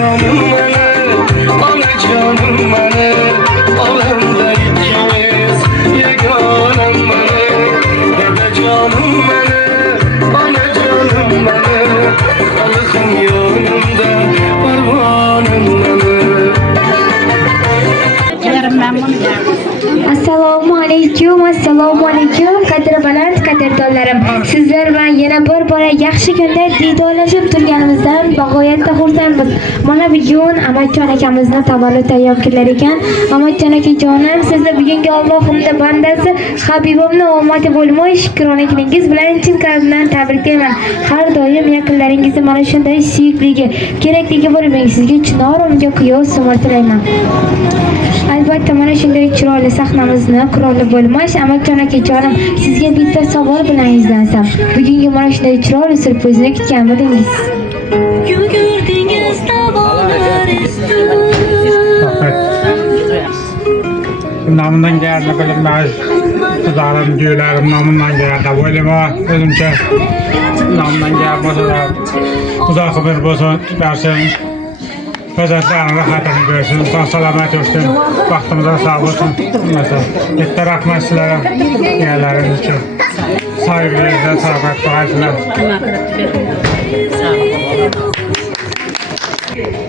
canım benim, ana canım benim. Alemde ikimiz yeganem benim. Dede canım benim, ana canım benim. Alıkım yanımda parvanım benim. Assalomu alaykum qadr baland qadrdonlarim. Sizlar bilan yana bir bora yaxshi kunda diydorlashib turganimizdan bag'oyatda xursandmiz. Mana bugun Amatjon akamizni tavallud tayyor kunlar ekan. Amatjon akajonim, sizni bugungi Allohimning bandasi Habibimning omadi bo'lmoq shukrona kuningiz bilan chin qalbimdan tabriklayman. Har doim yaqinlaringizni mana shunday suyukligi, kerakligi bo'lmang. Sizga chinor umga qiyos umr tilayman. Albatta mana shunday chiroyli sahnamizni qurolli bo'lmoq Amatjon akajonim, sizga bitta savol bilan izlansam. Bugungi mana shunday chiroyli syurprizni kutganmidingiz? Yugurdingiz da'volar namından geldi bilinmez. Kızlarım, düğlerim namından geldi. Böyleme özümce namından gelmese de uzak bir bozu versin. Özətlərin rahatını görsün, sağ salamat olsun, vaxtımıza sağ olsun. Yeter rahmet sizlere, yerleriniz için. Saygılarınızda sağlık duasınlar.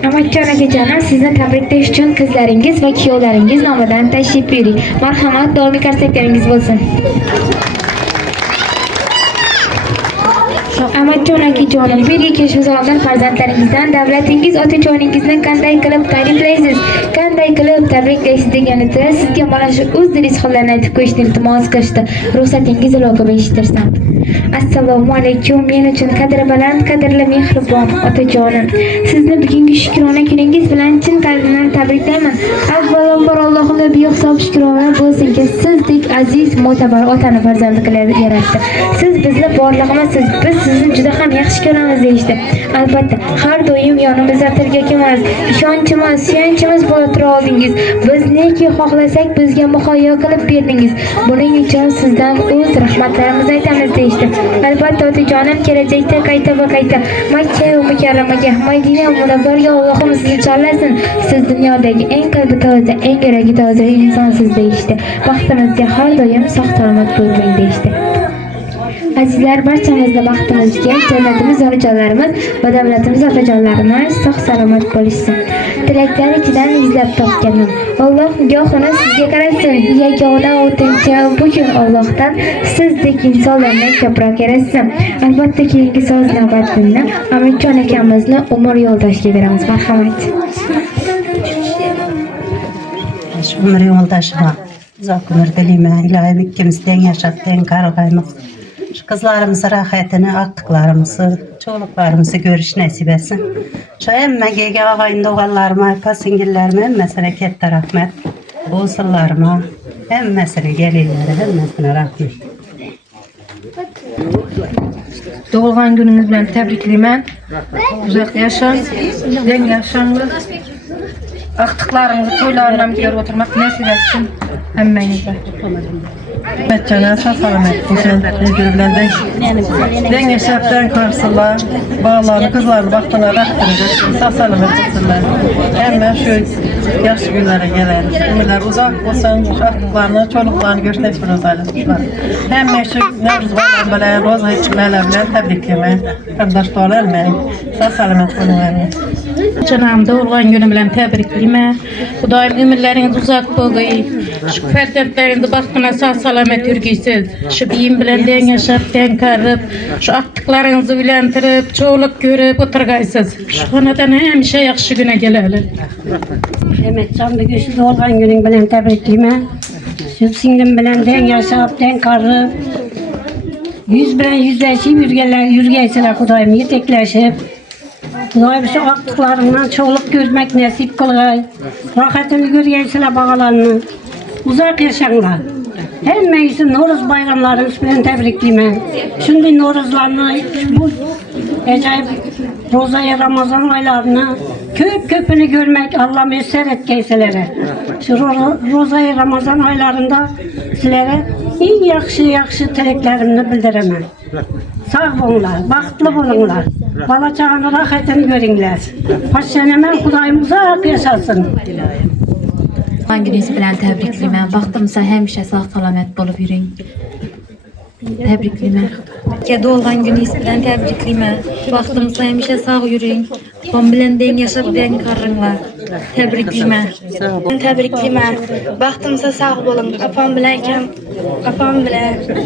Amatjon akajonim, sizni tabriklash uchun qizlaringiz va kuyovlaringiz nomidan tashrif buyuring. Marhamat, doimiy konsertlaringiz bo'lsin. Amatjon akajonim, bir kelishimiz olgan farzandlaringizdan davlatingiz otajoningizni qanday qilib ta'riflaysiz, qanday qilib tabriklaysiz deganida sizga mana shu o'z dilingiz holatini aytib qo'yishni iltimos qilishdi. Ruxsatingiz iloqib eshittirsam. Assalomu alaykum, men uchun qadri baland, qadrli mehribon otajonim. Sizni bugungi shukrona kuningiz bilan chin qalbimdan tabriklayman. Avvalambor Allohimga behisob shukrona bo'lsinki, sizdek aziz, mo'tabar otani farzand qilib yaratdi. Siz bizni borlig'imizsiz, biz sizni juda ham yaxshi ko'ramiz deyishdi. Albatta, har doim yonimizda turganimiz, ishonchimiz, suyanchimiz bo'lib tura oldingiz. Biz neki xohlasak bizga muhayyo qilib berdingiz. Buning uchun sizdan o'z rahmatlarimizni aytamiz deyishdi. Albatta otajonim, kelajakda qayta va qayta Makka va Mukarramaga, Madina va Munavvarga Allohim sizni chorlasin. Siz dunyodagi eng qalbi toza, eng yuragi toza insonsiz deyishdi. Baxtimizga har doim sog' salomat bo'ling deyishdi. Azizlar, barchamizni baxtimizga jannatimiz onajonlarimiz va davlatimiz otajonlarimiz sog' salomat bo'lishsin. Tilaklar ichidan izlab topganim. Alloh nigohini sizga qarasin. Yagona o'tincha bugün Allohdan sizdek insonlarni ko'proq yaratsin. Albatta keyingi so'z navbatini Amatjon akamizni umr yo'ldoshiga beramiz. Marhamat. Umr yo'ldoshiga uzoq umr dilayman. Ilohim ikkimizdan yaşatdan qarg'aymiz. Şu kızlarımızı rahatını, aktıklarımızı, çoluklarımızı görüş nasip etsin. Şu emmegege ağayın doğallarıma, pasingillerime, emmesine kette rahmet. Oğuzlarıma, emmesine gelirlere, emmesine rahmet. Doğulgan gününüz bilen tebrikliyim. Uzak yaşam, den yaşamlı. Aktıklarımızı toylarından bir oturmak nasip etsin emmeyinizde. Metcana sağlamak için birbirlerinden dengeşepten karşılar, bağlarını, kızlarını baktığına rahatlarını sağ salamet çıksınlar. Hemen şu yaş günlere gelen, ömürler uzak olsun, şartlıklarını, çoluklarını görüşmek için özellikler. Hemen şu Nevruz bayramı bilen, Roza hikmeler bilen tebriklemeyin, kardeş doğalarmayın, sağ salamet olmayın. Canım doğulgan günü bilen tebrikliyim. Bu daim ömürleriniz uzak boğuy. Şu fertlerinizi baktığına sağ salamet yürgüysüz. Şu biyim bilen den yaşap, den karıp, şu aktıklarınızı bilentirip, çoğuluk görüp oturgaysız. Şu konudan hemşe yakşı güne gelelim. Emetcan bugün şu doğulgan günün bilen tebrikliyim. Şu singlim bilen den yaşap, den karıp, yüz bilen yüzleşip, yürgeyseler kudayım yetekleşip. Kudayım şu aktıklarından çoğuluk görmek nasip kılgay. Rahatını görgeyseler bağalarını. Uzak yaşanlar. Hemmeyisi Noruz bayramlarımız bilen tebrikliyim. Şimdi Noruzlarını, bu acayip Roza'ya Ramazan aylarını köpünü görmek Allah müyesser et geyselere. Şu Roza'ya Ramazan aylarında sizlere en yaxşı tileklerimni bildiremem. Sağ olunlar, baxtlı olunlar. Bala çağın rahatını görünler. Paşaneme Kudayım uzak yaşasın. Hanginiz bilen təbrikliyəm. Vaxtımsa həmişə sağ salamet bolup yürüyün. Təbrikliyəm. Kedi olgan gününüz bilen təbrikliyəm. Vaxtımızda həmişə sağ yürüyün. Babam bilen den yaşap den karınlar. Təbrikliyəm. Təbrikliyəm. Vaxtımızda sağ olun. Apam bilen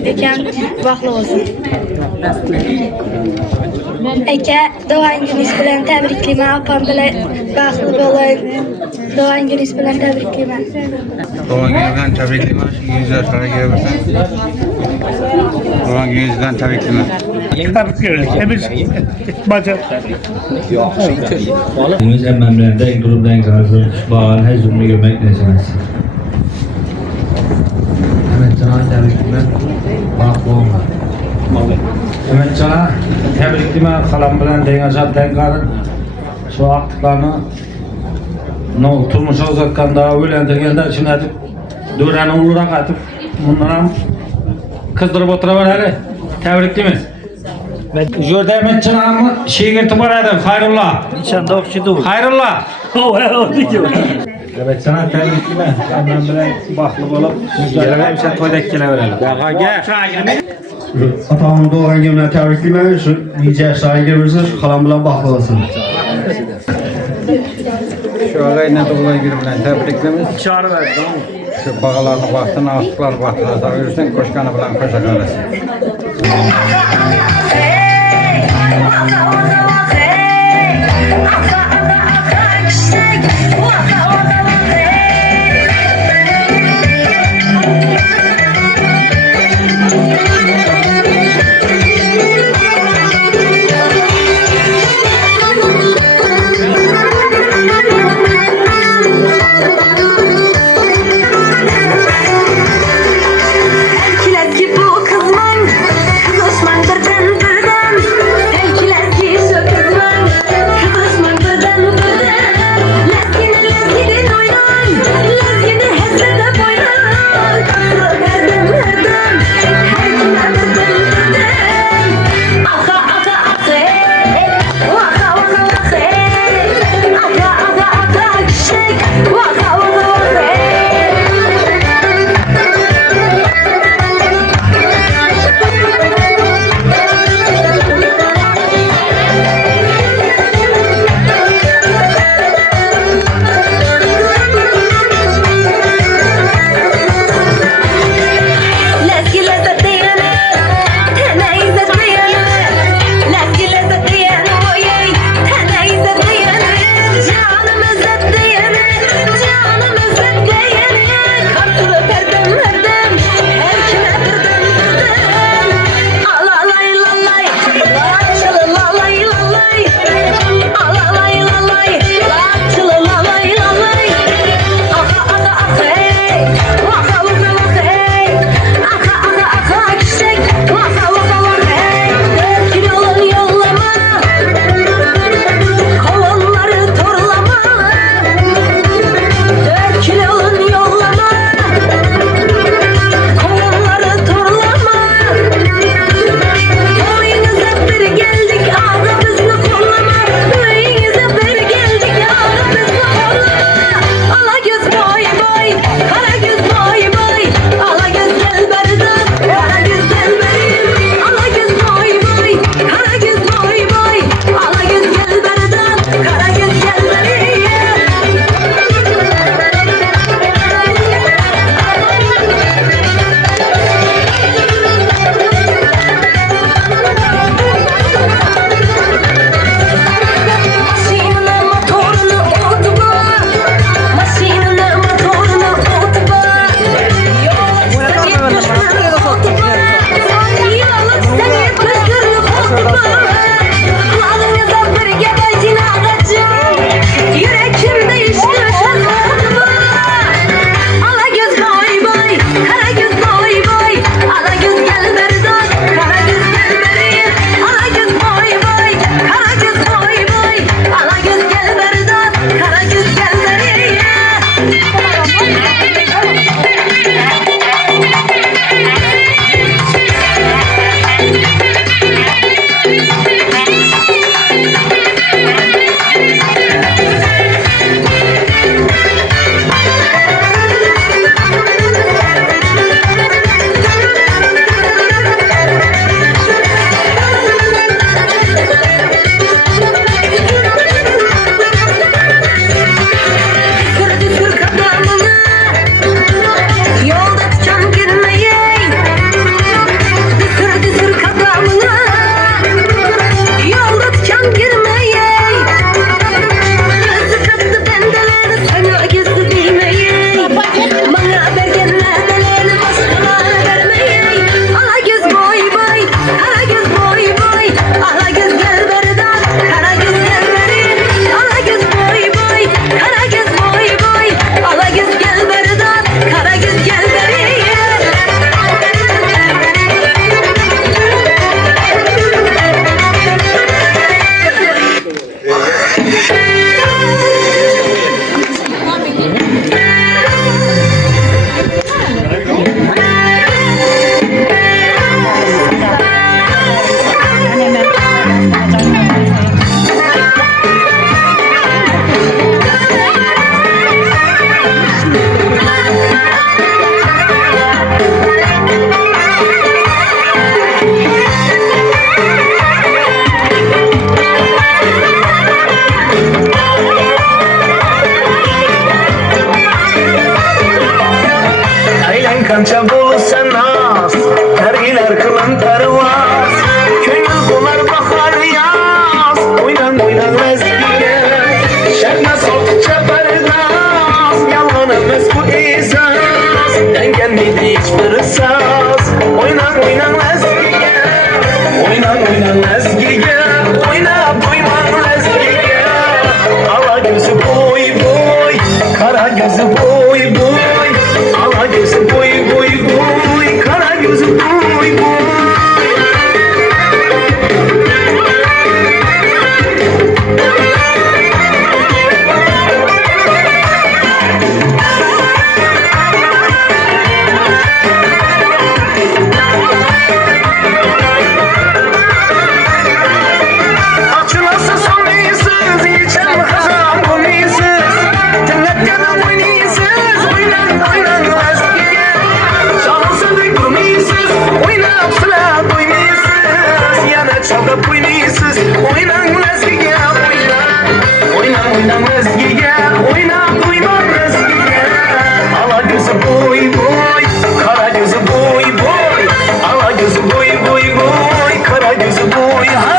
ekan vaxtlı olsun. Eke doğan gününüz bilen təbrikliyəm. Apam bilen vaxtlı olun. Doğan gününüz bilen təbrikliyəm. Doğan gününden tebriklerim. Yüz yaşlara girebilirsen. Doğan gününüzden tebriklerim. Deniz emmemlerinde grubdan kaldı. Bağın her zulmü görmek neşemesi. Evet cana tebriklerim. Bak olma. Evet cana tebriklerim. Kalan bilen dengeşat denkarın. Şu aktıklarını turmuşa uzatkanda, öğlendirgende şimdi atıp dören olarak atıp bunlara kızdırıp oturuyor hele. Tebriklerim. Jörde Mehmetcan ağamı şiirti var adam, hayrullah. İnşallah okşudu. Hayrullah. Evet sana tebrikler. Ben böyle baklı olup müzdeleme hemşe toydaki gele verelim. Gel. Atamın doğan gününe təbrikliyəm. Şu nice yaşlara girmişsiniz. Şu kalan bilen baxlı olsun. Şu ağayla doğan gününden tebriklerimiz. Çağrı verdi tamam mı? Şu bağlarını baktın, astıklarını baktın. Sağ yürüsün, koşkanı bilen koşa kalasın. Kilet gibi bu kızman, kız Osman'dır ben Kança bulsan az, Periler kılan pervaz, Könül dolar bakar yaz, Oynan oynan lezgiye, Şermez oldukça perdaz, Yalan emez bu izaz, Dengenmedi hiçbir saz, Oynan oynan lezgiye, Oynan oynan lezgiye, Oynan oynan lezgiye, Ala gözü boy boy, Kara gözü boy boy, Ala gözü boy boy boy, Kara gözü boy boy. Açılası son iyisiz, içen kazan konuysuz, Tınlakkana oynayısız, oynan oynan eskiye, Şansızlık konuysuz, oynap sıra konuysuz, Yana çalıp oynayısız, oynan eskiye, oynan oynan eskiye, oynan oynan eskiye, Ala gözü boy boy, Kara gözü boy boy, Ala gözü boy boy boy, Kara gözü boy ha.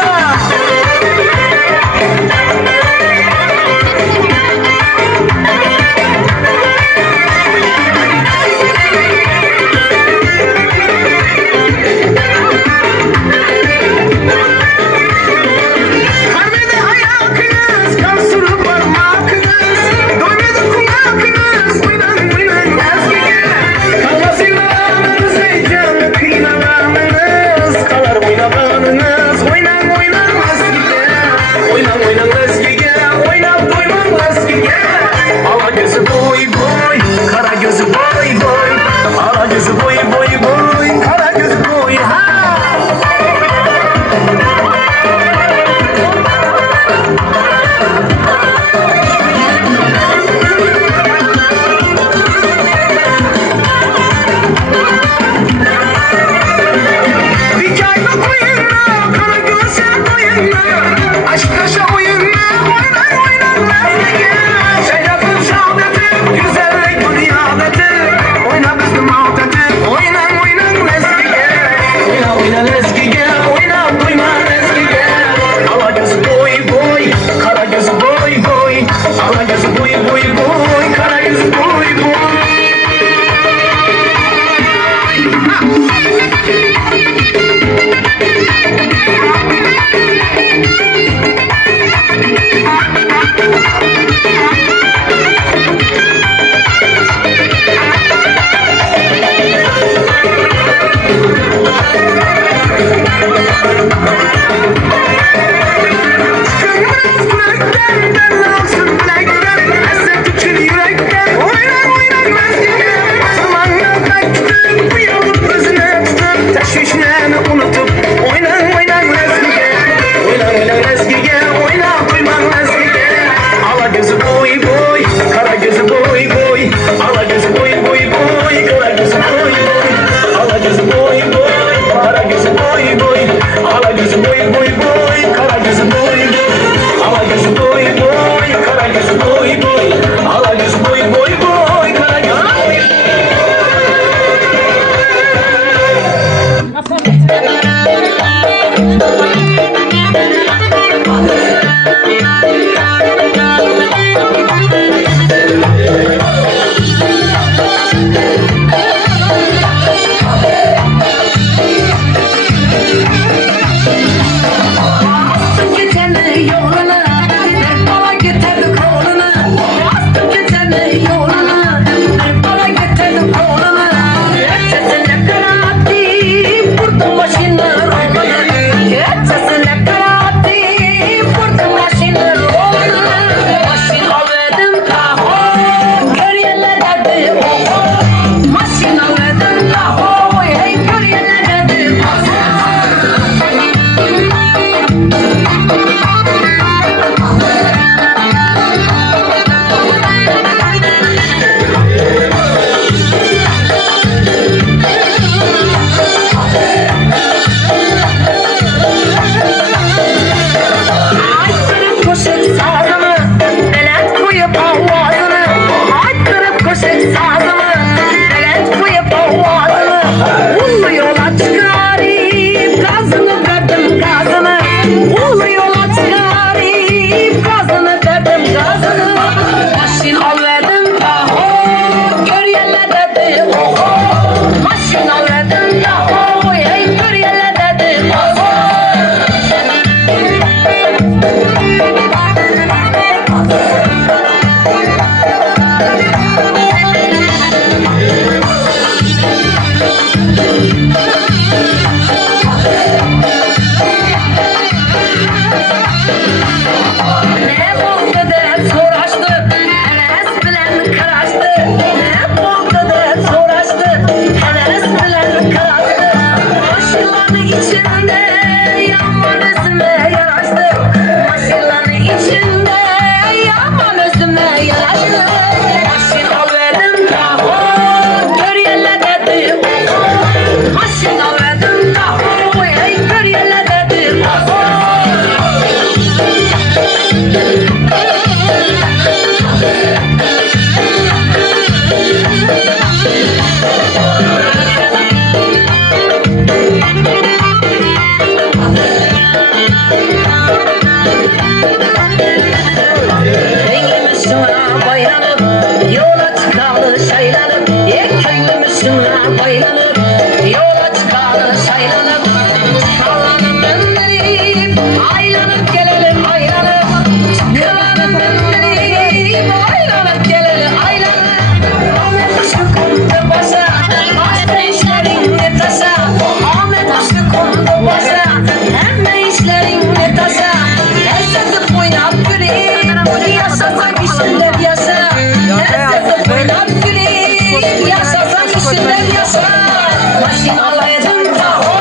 Karmede ayakınız, kansuru parmakınız, Doymadı kulakınız, oynan oynan ezgiye, Kalmasınız heyecanlı kıynamanınız, Kalar oynamanınız, oynan oynan ezgiye, Oynan oynan ezgiye, oynan doyman ezgiye, Ala gözü boy boy, Kara gözü boy boy, Ala gözü boy boy boy, Kara gözü boy ha. Hikayede oyunla, Kara gözü oyunla, Aşk aşa oyunla, oynan oynan ezgiye, Şeylatın şahadeti, güzellik dünyadeti, Oyna bizim adeti, oynan oynan ezgiye, Oynan oynan ezgiye, oynan duyman ezgiye, Ala gözü boy boy, Kara gözü boy boy, Ala gözü boy boy boy, Kara gözü boy boy. Kırmızı kulaktan, darlansın bilekten, Hasret için yürekten, oynan oynan ezgiye, Zamanla baktım, bu yolu özüne tutup, Teşvişlerini unutup, oynan oynan ezgiye, Oynan oynan ezgiye, oynan duyman ezgiye, Ala gözü boy boy, Kara gözü boy boy, Ala gözü boy boy boy, Kara gözü boy boy, Ala gözü boy boy, Kara gözü boy boy, Ala gözü boy boy boy, Kara gözü boy boy, Ala gözü boy boy, Kara gözü boy boy, Ala gözü boy boy boy, Kara gözü boy. Yaşasan işinler yaşa. Herkese oynat gülüm. Yaşasan işinler yaşa. Maşinalardan da o,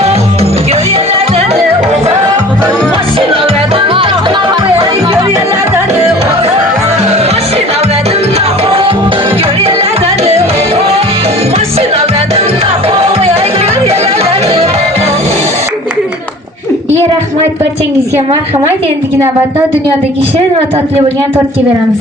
gölgelerden de o. Maşinalardan da o, gölgelerden de o. Maşinalardan da o, gölgelerden de o. Maşinalardan da o, gölgelerden de o. Yer rahmat barchangizga marhamat. Endigi navbatda dunyodagi shirin va totli bo'lgan tortga beramiz.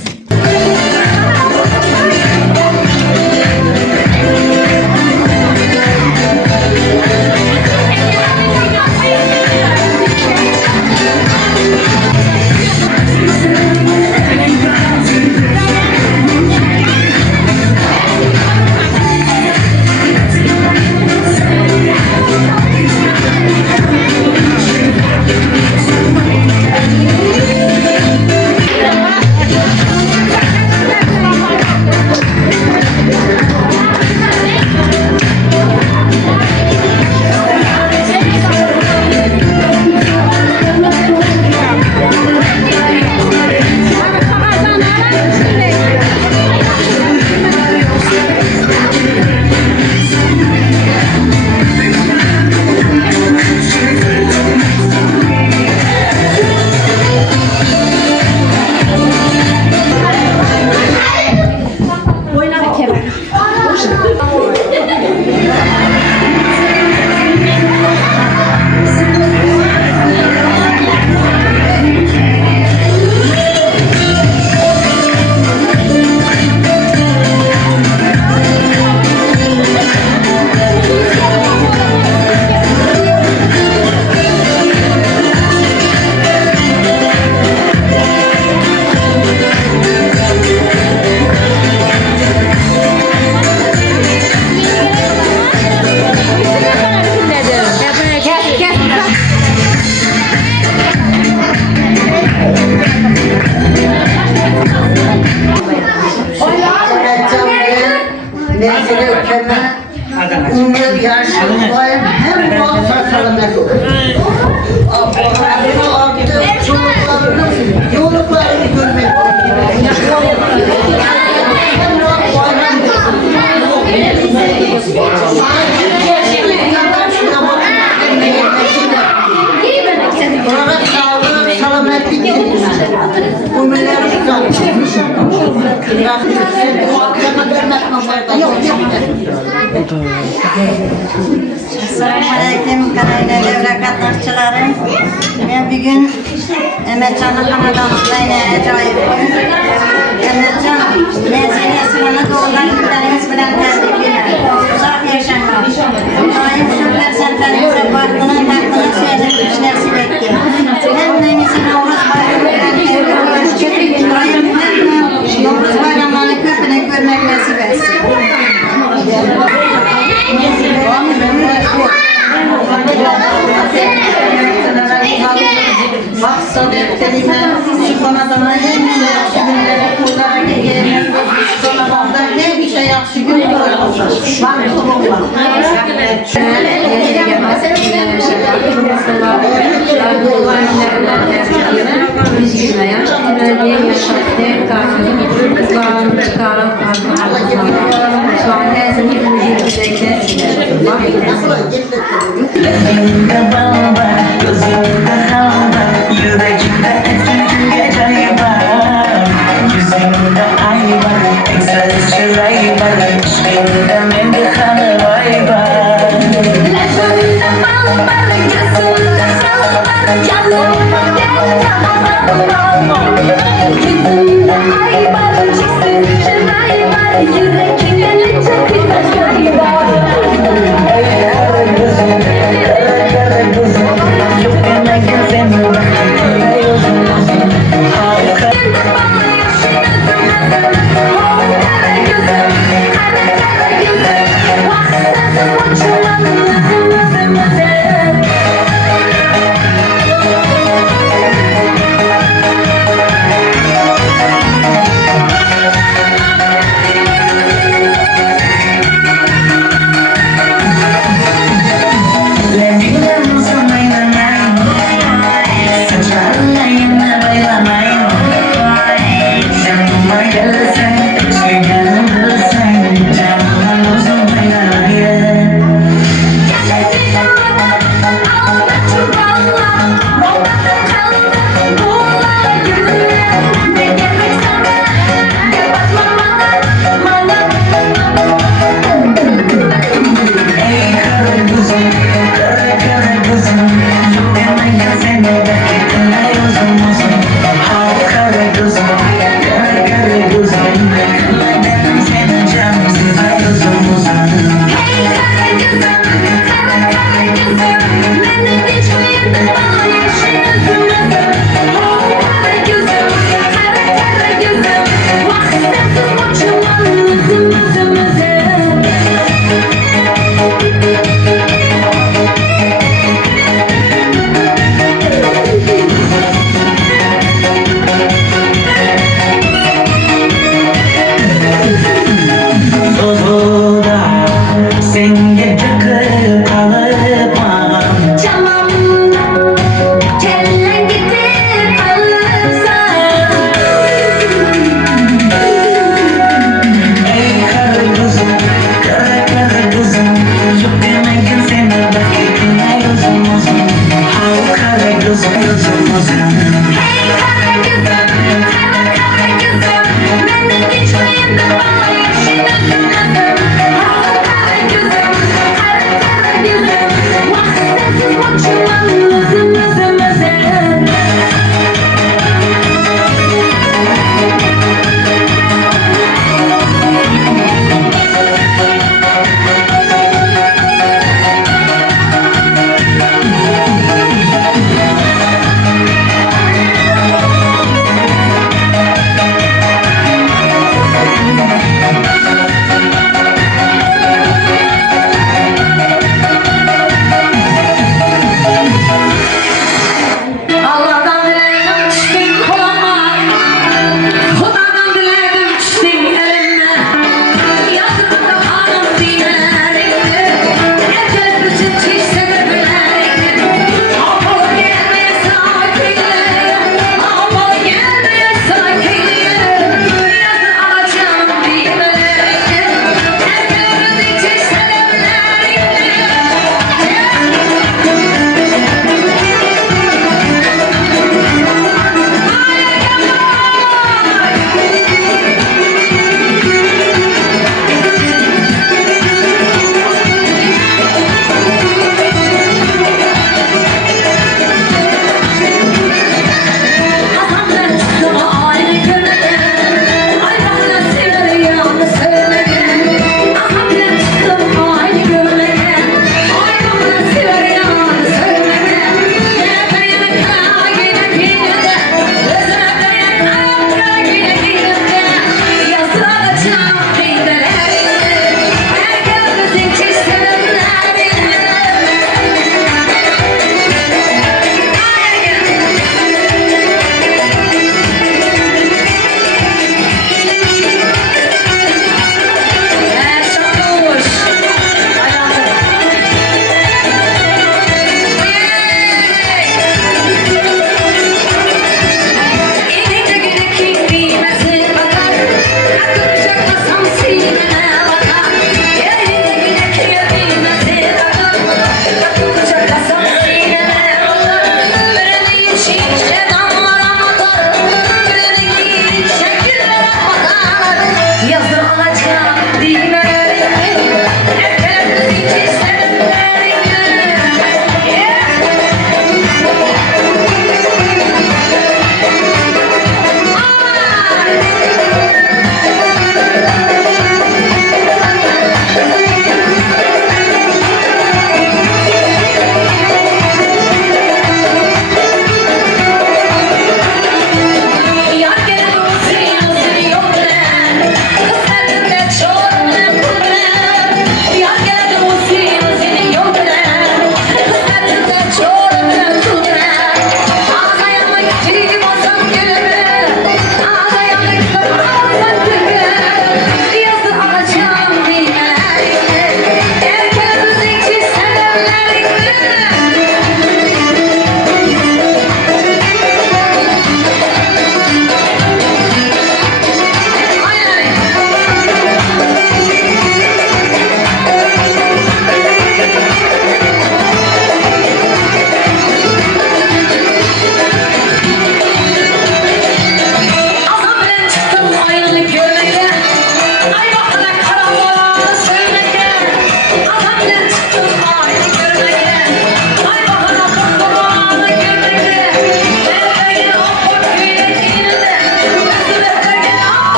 Assalamualaikum kanalına devrakat aşçıları. Ben bugün Emetcan'ın kanadanlıklarına acayip Emetcan meselesi bana doğrudan gülleriniz bilen tebrikliyorum. Uzak yaşamak. Daim şükürler senlerinize baktığına seyredip işlersi bekliyor. Hepinizin Novruz bayramı daim Novruz bayramlarını köpüne görmek nasip etsin. Maksat kelime şu konuda en yaxşı günleri kullara gelmek şu konuda her bir şey yaxşı gün Yüreğimde etkin geceyi var. Yüzümde ay var. Güzel çileği var. İçimde mendikhanı vay var. Gözümde bal var. Gözümde sal var. Canımda gel canımda. Yüzümde ay var. Çiğsin çileği var. Yüreğimde çok güzel çileği var.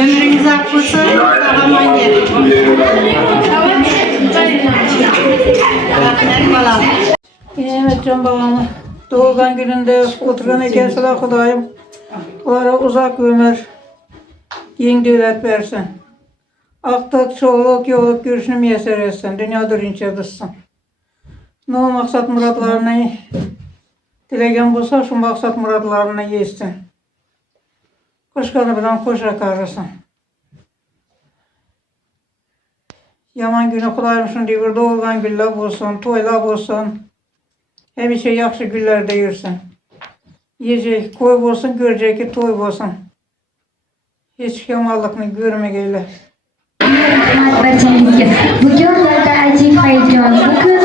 Ömrünüz akılsın, sağlaman gerek. Mehmetcan babamı doğulgan gününde oturan ekensine Kudayım. Onlara uzak ömür, yeni devlet versin. Aktak, çoğuluk, yoğuluk görüşünü müyesser etsin. Dünya dürünce dızsın. Ne o maksat muratlarını dilegen bulsa şu maksat muratlarını yesin. Koşkanı bilen koşa karısın. Yaman günü Kudaymışın devir doğulgan güller bulsun, toylar bulsun. Hem şey yaxşı güller deyirsin. Yiyecek koy bulsun, görecek ki toy bulsun. Hiç kemallıkını görmegeyle. Barchamizga bugun Dada Ajib Hayitjon. Bugun